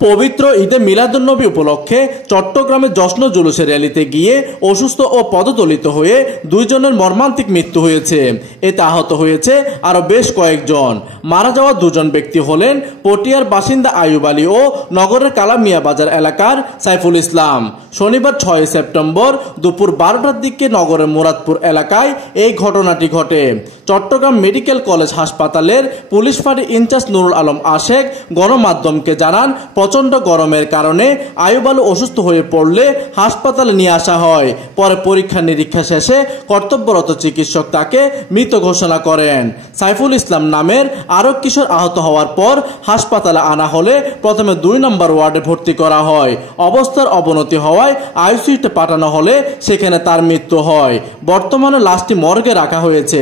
পবিত্র ঈদে মিলাদুন্নবী উপলক্ষে চট্টগ্রামে জশ্ন জুলুসের র্যালিতে গিয়ে অসুস্থ ও পদদলিত হয়ে দুইজনের মর্মান্তিক মৃত্যু হয়েছে। এতে আহত হয়েছে আরও বেশ কয়েকজন। মারা যাওয়া দুজন ব্যক্তি হলেন পটিয়ার বাসিন্দা আইয়ুব আলী ও নগরের কালামিয়া বাজার এলাকার সাইফুল ইসলাম। শনিবার 6 সেপ্টেম্বর দুপুর 12টার দিকে নগরের মুরাদপুর এলাকায় এই ঘটনাটি ঘটে। চট্টগ্রাম মেডিকেল কলেজ হাসপাতালের পুলিশ ফাঁড়ি ইনচার্জ নুরুল আলম আশেক গণমাধ্যমকে জানান, প্রচণ্ড গরমের কারণে আইয়ুব আলী অসুস্থ হয়ে পড়লে হাসপাতালে নিয়ে আসা হয়। পরে পরীক্ষা নিরীক্ষা শেষে কর্তব্যরত চিকিৎসক তাকে মৃত ঘোষণা করেন। সাইফুল ইসলাম নামের আরও কিশোর আহত হওয়ার পর হাসপাতালে আনা হলে প্রথমে 2 নম্বর ওয়ার্ডে ভর্তি করা হয়। অবস্থার অবনতি হওয়ায় আইসিইউতে পাঠানো হলে সেখানে তার মৃত্যু হয়। বর্তমানে লাশটি মর্গে রাখা হয়েছে।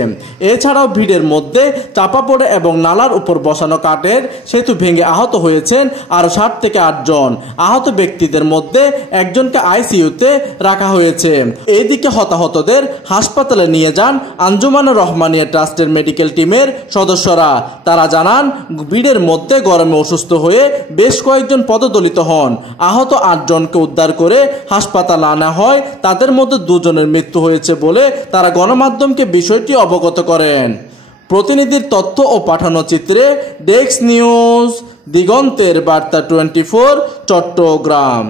এছাড়াও ভিড়ের মধ্যে চাপা পড়ে এবং নালার উপর বসানো কাঠের সেতু ভেঙে আহত হয়েছেন আরও 7 থেকে 8 জন। আহত ব্যক্তিদের মধ্যে একজনকে আইসিইউতে রাখা হয়েছে। এইদিকে হতাহতদের হাসপাতালে নিয়ে যান আঞ্জুমানুর রহমানিয়া ট্রাস্টের মেডিকেল টিমের সদস্যরা। তারা জানান, ভিড়ের মধ্যে গরমে অসুস্থ হয়ে বেশ কয়েকজন পদদলিত হন। আহত 8 জনকে উদ্ধার করে হাসপাতালে আনা হয়। তাদের মধ্যে 2 জনের মৃত্যু হয়েছে বলে তারা গণমাধ্যমকে বিষয়টি অবগত করেন। প্রতিনিধির তথ্য ও পাঠানো চিত্রে ডেস্ক নিউজ, দিগন্তের বার্তা 24, চট্টগ্রাম।